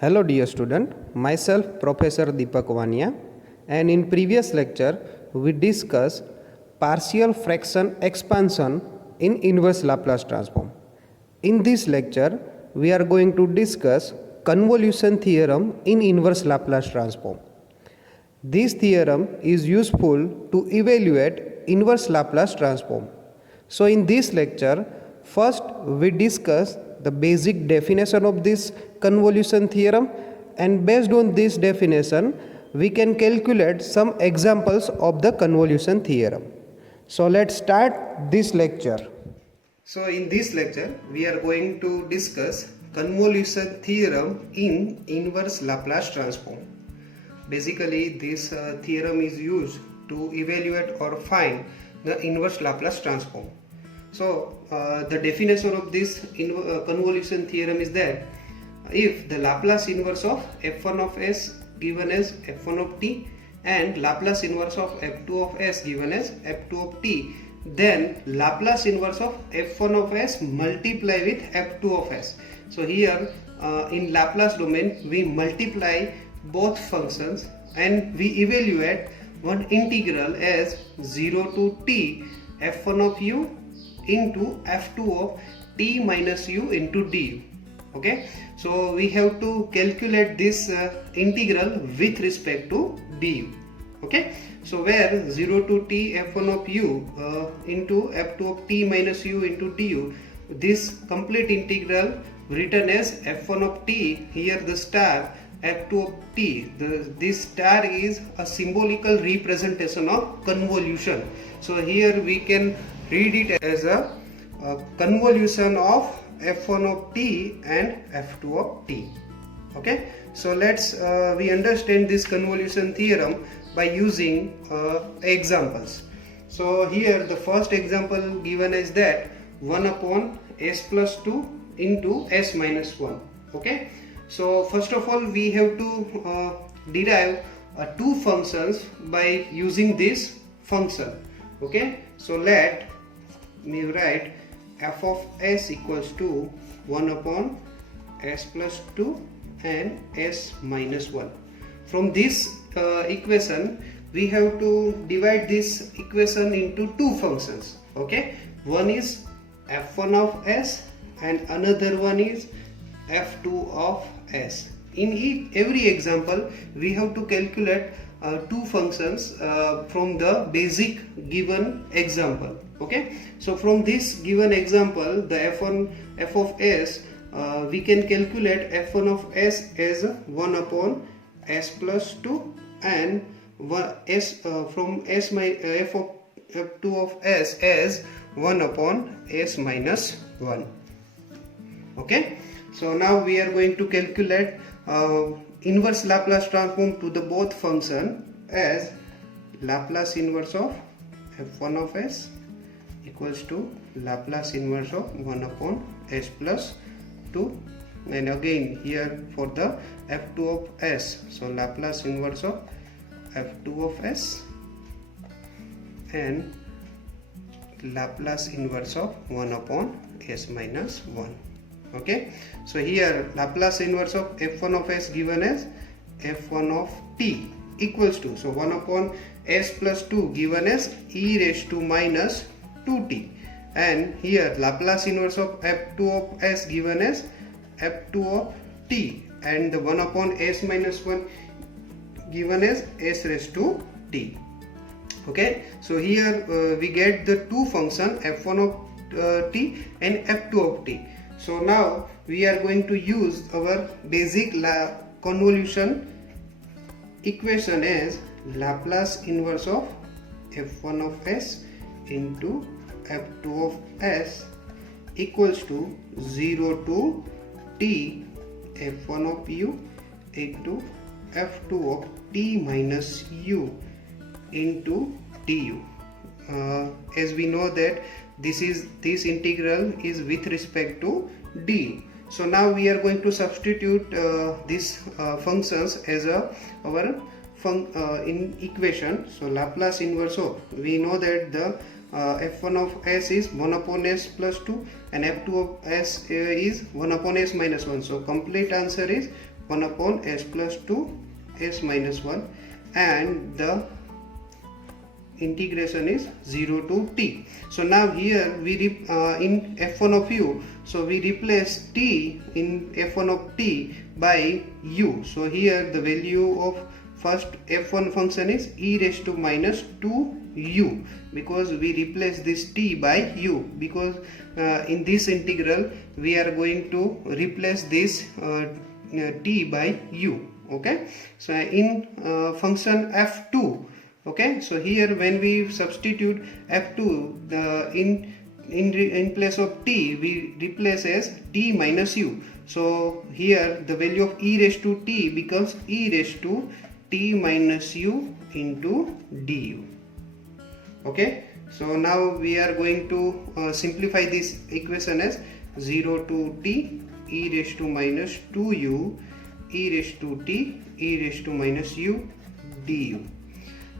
Hello dear student, myself Professor Deepak Vania, and in previous lecture we discussed partial fraction expansion in inverse Laplace transform. In this lecture we are going to discuss convolution theorem in inverse Laplace transform. This theorem is useful to evaluate inverse Laplace transform. So in this lecture, first we discuss the basic definition of this convolution theorem, and based on this definition we can calculate some examples of the convolution theorem. So let's start this lecture. So in this lecture we are going to discuss convolution theorem in inverse Laplace transform. Basically this theorem is used to evaluate or find the inverse Laplace transform. So the definition of this convolution theorem is that if the Laplace inverse of f1 of s given as f1 of t and Laplace inverse of f2 of s given as f2 of t, then Laplace inverse of f1 of s multiply with f2 of s. So here in Laplace domain we multiply both functions and we evaluate one integral as 0 to t f1 of u into f2 of t minus u into du. Okay, so we have to calculate this integral with respect to du. Okay, so where 0 to t f1 of u into f2 of t minus u into du, this complete integral written as f1 of t, here the star f2 of t, this star is a symbolical representation of convolution. So here we can read it as a convolution of f1 of t and f2 of t. Okay, so let's we understand this convolution theorem by using examples. So here the first example given is that 1 upon s plus 2 into s minus 1. Okay, so first of all we have to derive two functions by using this function. Okay, so let me write f of s equals to 1 upon s plus 2 and s minus 1. From this equation we have to divide this equation into two functions. Okay, one is f1 of s and another one is f2 of s. In every example we have to calculate two functions from the basic given example. Okay, so from this given example, the f of s, we can calculate f1 of s as 1 upon s plus 2 and from f of f2 of s as 1 upon s minus 1. Okay, so now we are going to calculate inverse Laplace transform to the both function as Laplace inverse of f1 of s equals to Laplace inverse of 1 upon s plus 2, and again here for the f2 of s, so Laplace inverse of f2 of s and Laplace inverse of 1 upon s minus 1. Okay, so here Laplace inverse of f1 of s given as f1 of t equals to, so 1 upon s plus 2 given as e raised to minus 2t, and here Laplace inverse of f2 of s given as f2 of t and the 1 upon s minus 1 given as s raised to t. Okay, so here we get the two function f1 of t and f2 of t. So now we are going to use our basic convolution equation as Laplace inverse of f1 of s into f2 of s equals to 0 to t f1 of u into f2 of t minus u into du. As we know that this integral is with respect to d. So now we are going to substitute these functions as our in equation. So Laplace inverse of, we know that the f1 of s is 1 upon s plus 2 and f2 of s is 1 upon s minus 1. So complete answer is 1 upon s plus 2 s minus 1, and the integration is 0 to t. So now here we in f1 of u, so we replace t in f1 of t by u. So here the value of first f1 function is e raised to minus 2u, because we replace this t by u, because in this integral we are going to replace this t by u. Okay, so in function f2, okay, so here when we substitute f2, in place of t we replace as t minus u. So here the value of e raised to t becomes e raised to t minus u into du. Okay, so now we are going to simplify this equation as 0 to t e raised to minus 2u e raised to t e raised to minus u du.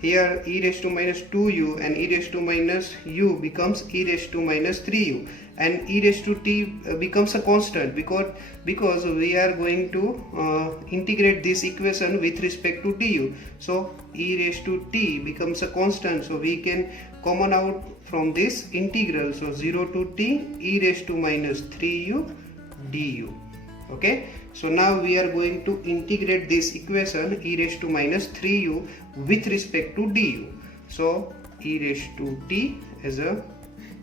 Here e raised to minus 2u and e raised to minus u becomes e raised to minus 3u, and e raised to t becomes a constant because we are going to integrate this equation with respect to du. So e raised to t becomes a constant, so we can common out from this integral. So 0 to t e raised to minus 3u du. Okay, so now we are going to integrate this equation e raised to minus 3u with respect to du. So e raised to t as a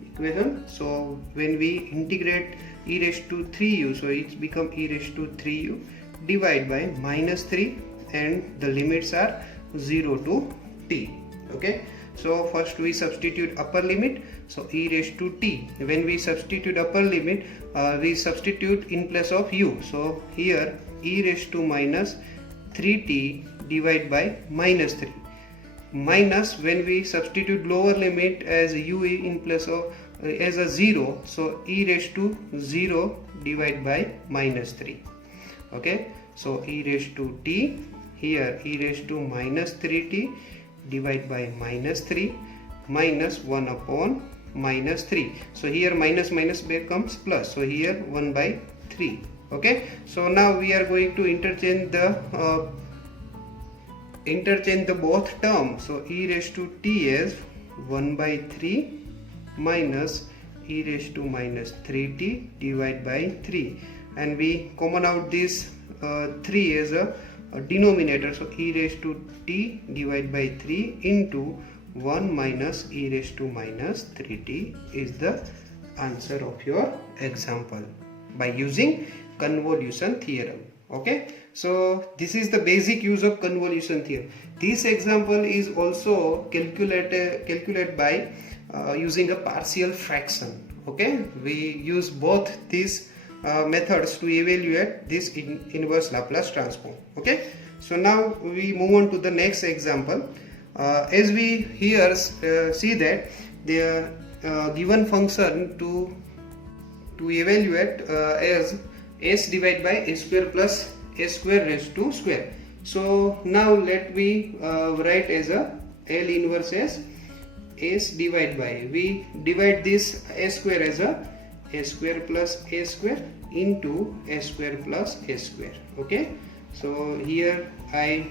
equation. So when we integrate e raised to 3u, so it become e raised to 3u divided by minus 3, and the limits are 0 to t. Okay, so first we substitute upper limit, so e raised to t. When we substitute upper limit, we substitute in place of u. So here e raised to minus 3t divided by minus 3, minus when we substitute lower limit as u in place of as a 0, so e raised to 0 divided by minus 3. Okay, so e raised to t, here e raised to minus 3t divided by minus 3 minus 1 upon minus 3. So here minus minus becomes plus, so here 1 by 3. Okay, so now we are going to interchange the both terms. So e raised to t is 1 by 3 minus e raised to minus 3t divided by 3, and we common out this 3 as a denominator. So e raised to t divided by 3 into 1 minus e raised to minus 3t is the answer of your example by using convolution theorem. Okay, so this is the basic use of convolution theorem. This example is also calculated by using a partial fraction. Okay, we use both these methods to evaluate this inverse Laplace transform. Okay, so now we move on to the next example. As we here see that the given function to evaluate as s divided by s square plus s square raised to square. So now let me write as a L inverse as s divided by, we divide this s square as a s square plus s square into s square plus s square. Okay, so here I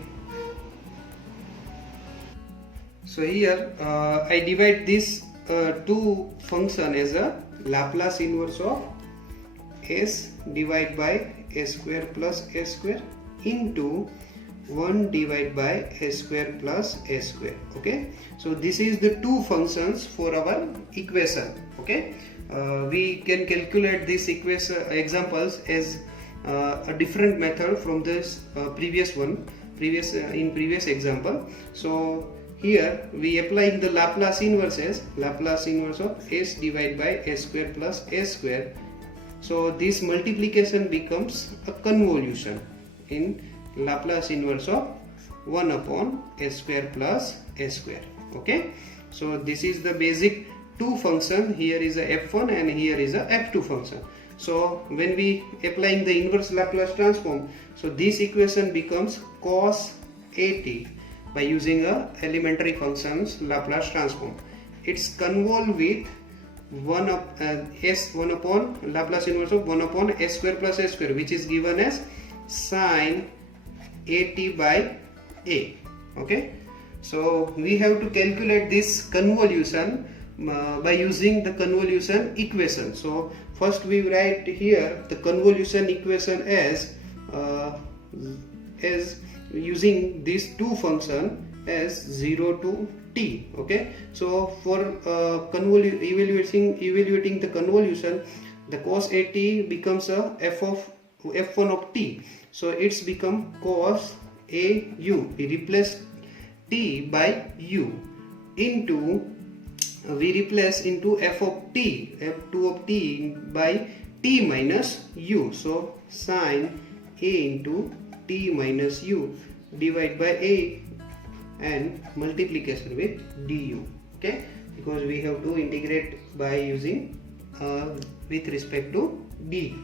divide this two function as a Laplace inverse of s divided by s square plus s square into 1 divided by s square plus s square. Okay, so this is the two functions for our equation. Okay, we can calculate this equation examples as a different method from this previous example. So here we applying the Laplace inverse as Laplace inverse of s divided by s square plus s square. So this multiplication becomes a convolution in Laplace inverse of 1 upon s square plus s square. Okay, so this is the basic two function. Here is a f1 and here is a f2 function. So when we applying the inverse Laplace transform, so this equation becomes cos at by using a elementary functions Laplace transform. It's convolve with 1 upon Laplace inverse of 1 upon s square plus s square, which is given as sine at by a. Okay, so we have to calculate this convolution by using the convolution equation. So first we write here the convolution equation as using these two function as 0 to t. Okay, so for evaluating the convolution, the cos at becomes a f1 of t, so it's become cos au. We replace t by u into we replace into f of t, f2 of t by t minus u. So sine a into t minus u divided by a and multiplication with du. Okay, because we have to integrate by using with respect to d.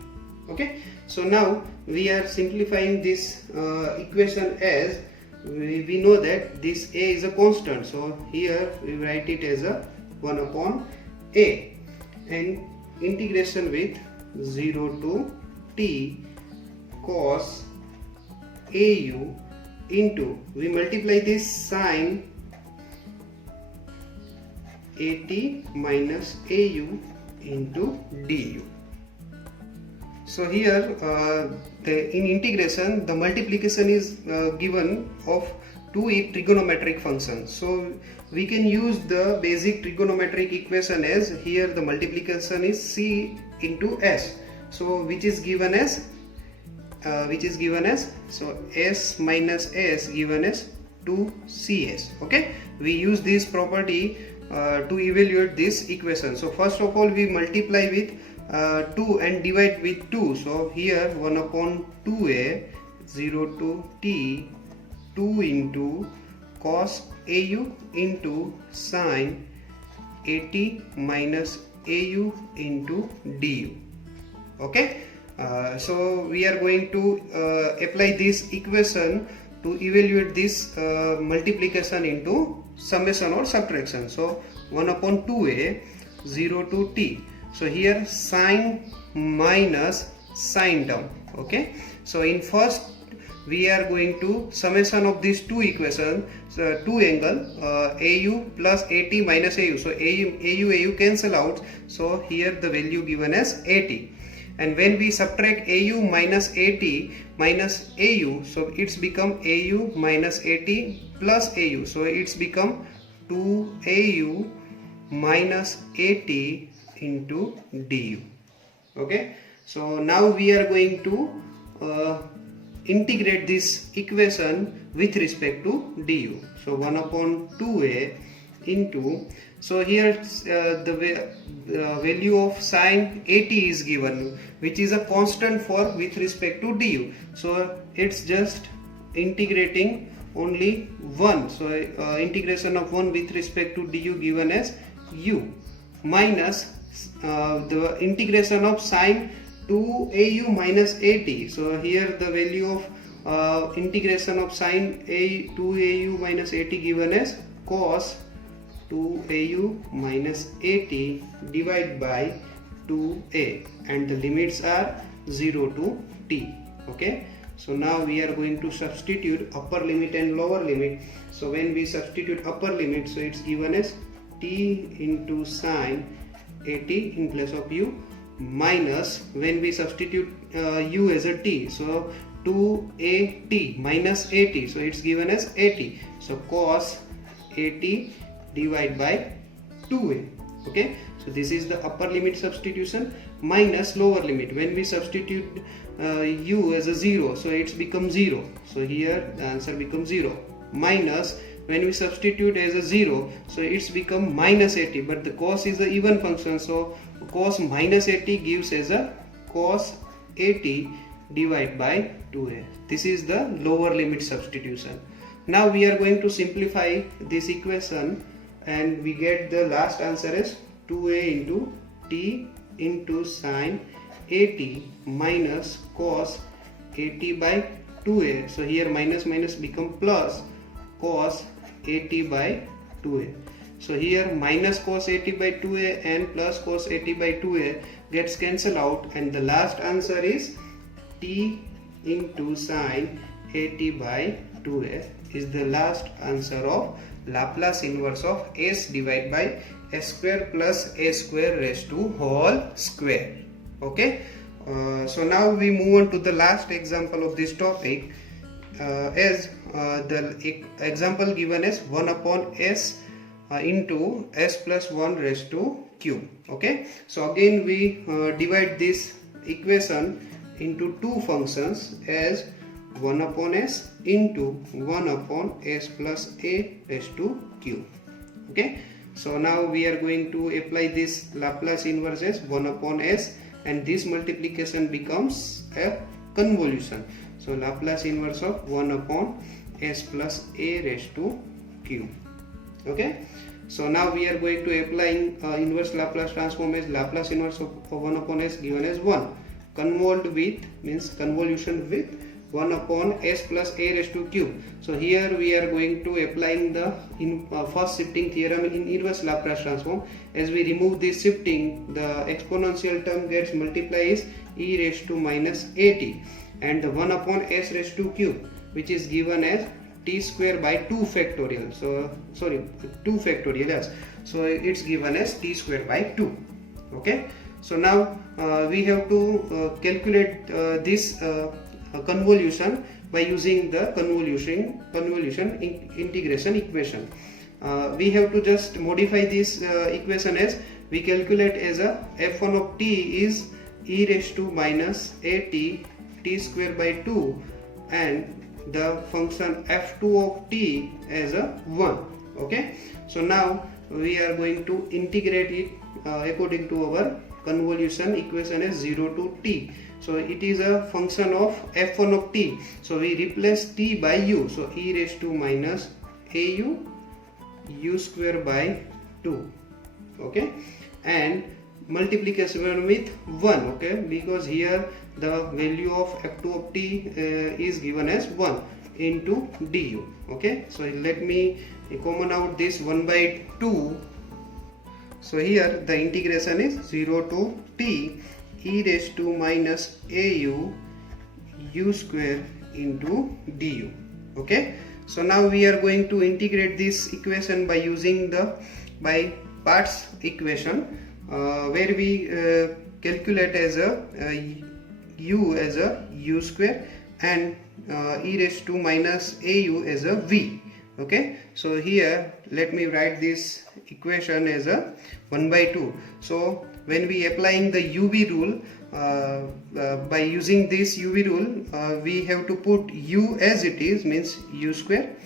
Okay, so now we are simplifying this equation as we know that this a is a constant, so here we write it as a 1 upon a and integration with 0 to t cos au into we multiply this sine at minus au into du. So here in integration the multiplication is given of two trigonometric functions, so we can use the basic trigonometric equation as here the multiplication is c into s, so which is given as so s minus s given as 2cs. Okay, we use this property to evaluate this equation. So first of all we multiply with 2 and divide with 2, so here 1 upon 2a 0 to t 2 into cos au into sine at minus au into du. Okay, so we are going to apply this equation to evaluate this multiplication into summation or subtraction. So 1 upon 2a 0 to t, so here sine minus sine term. Okay, so in first we are going to summation of these two equations, so two angle au plus at minus au, so au cancel out, so here the value given as 80, and when we subtract au minus at minus au, so it's become au minus at plus au, so it's become 2au minus at into du. Okay, so now we are going to integrate this equation with respect to du. So 1 upon 2a into, so here the value of sine at is given, which is a constant for with respect to du, so it's just integrating only 1, so integration of 1 with respect to du given as u minus the integration of sine 2au minus at, so here the value of integration of sine 2au minus at given as cos 2au minus at divided by 2a, and the limits are 0 to t. Okay, so now we are going to substitute upper limit and lower limit. So when we substitute upper limit, so it's given as t into sine at in place of u minus, when we substitute u as a t, so 2at minus at, so it's given as at, so cos at divided by 2a. Okay, so this is the upper limit substitution minus lower limit. When we substitute u as a 0, so it's become 0, so here the answer becomes 0, minus when we substitute as a 0, so it's become minus 80, but the cos is a even function, so cos minus 80 gives as a cos 80 divided by 2a. This is the lower limit substitution. Now we are going to simplify this equation and we get the last answer as 2a into t into sine 80 minus cos 80 by 2a. So here minus minus become plus cos 80 by 2a. So here minus cos 80 by 2a and plus cos 80 by 2a gets cancelled out, and the last answer is t into sine at by 2s is the last answer of Laplace inverse of s divided by s square plus a square raised to whole square. Okay. So now we move on to the last example of this topic. As the example given is 1 upon s into s plus 1 raised to q. Okay. So again we divide this equation into two functions as 1 upon s into 1 upon s plus a raised to q. Okay. So now we are going to apply this Laplace inverse as 1 upon s, and this multiplication becomes a convolution. So Laplace inverse of 1 upon s plus a raised to q. Okay. So now we are going to applying inverse Laplace transform as Laplace inverse of 1 upon s given as 1. Convolve with means convolution with 1 upon s plus a raised to q. So here we are going to applying the first shifting theorem in inverse Laplace transform. As we remove this shifting, the exponential term gets multiplied is e raised to minus at, and the 1 upon s raised to q, which is given as t square by 2 factorial. So sorry, 2 factorial, yes. So it's given as t square by 2. Okay. So now we have to calculate this convolution by using the convolution integration equation. We have to just modify this equation as we calculate as a f1 of t is e raised to minus at t square by 2, and the function f2 of t as a 1. Okay. So now we are going to integrate it according to our convolution equation as 0 to t. So it is a function of f1 of t. So we replace t by u. So e raised to minus au u square by 2. Okay. And multiplication with 1. Okay. Because here the value of f2 of t is given as 1 into du. Okay. So let me common out this 1 by 2. So here the integration is 0 to t e raised to minus au u square into du. Okay. So now we are going to integrate this equation by using the by parts equation, where we calculate as a u as a u square and e raised to minus au as a v. Okay. So here let me write this equation as a 1 by 2. So when we applying the UV rule, by using this UV rule, we have to put u as it is, means u square,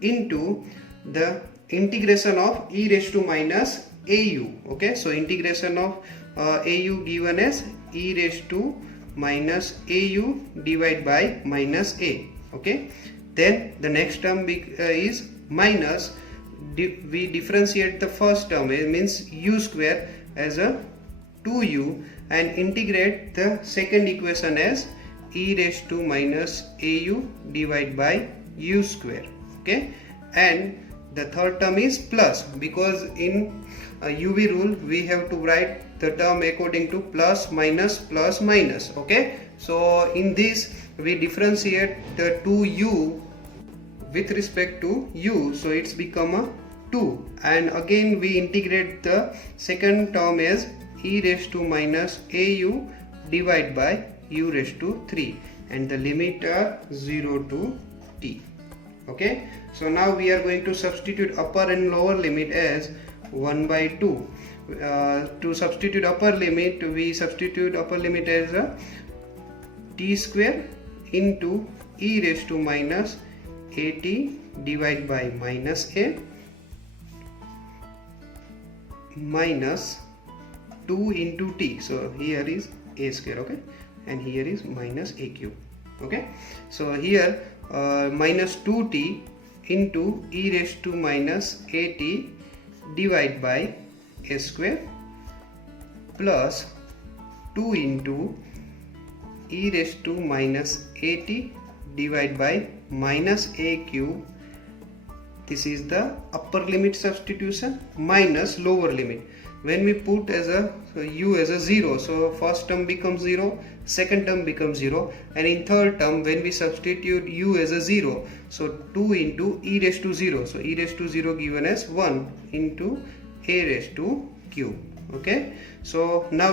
into the integration of e raised to minus au. Okay. So integration of au given as e raised to minus au divided by minus a. Okay. Then the next term is minus, we differentiate the first term, it means u square as a 2u, and integrate the second equation as e raised to minus au divided by u square. Okay. And the third term is plus, because in UV rule we have to write the term according to plus minus plus minus. Okay. So in this we differentiate the 2u with respect to u, so it's become a 2, and again we integrate the second term as e raised to minus au divided by u raised to 3, and the limit are 0 to t. Okay. So now we are going to substitute upper and lower limit as 1 by 2. To substitute upper limit, we substitute upper limit as a t square into e raised to minus at divided by minus a minus 2 into t. So here is a square. Okay. And here is minus a cube. Okay. So here minus 2t into e raised to minus at divided by a square plus 2 into e raised to minus at divided by minus a cube. This is the upper limit substitution minus lower limit. when we put as a u as a 0, so first term becomes 0, second term becomes 0, and in third term when we substitute u as a 0, so 2 into e raised to 0, so e raised to 0 given as 1 into a raised to q. Okay, so now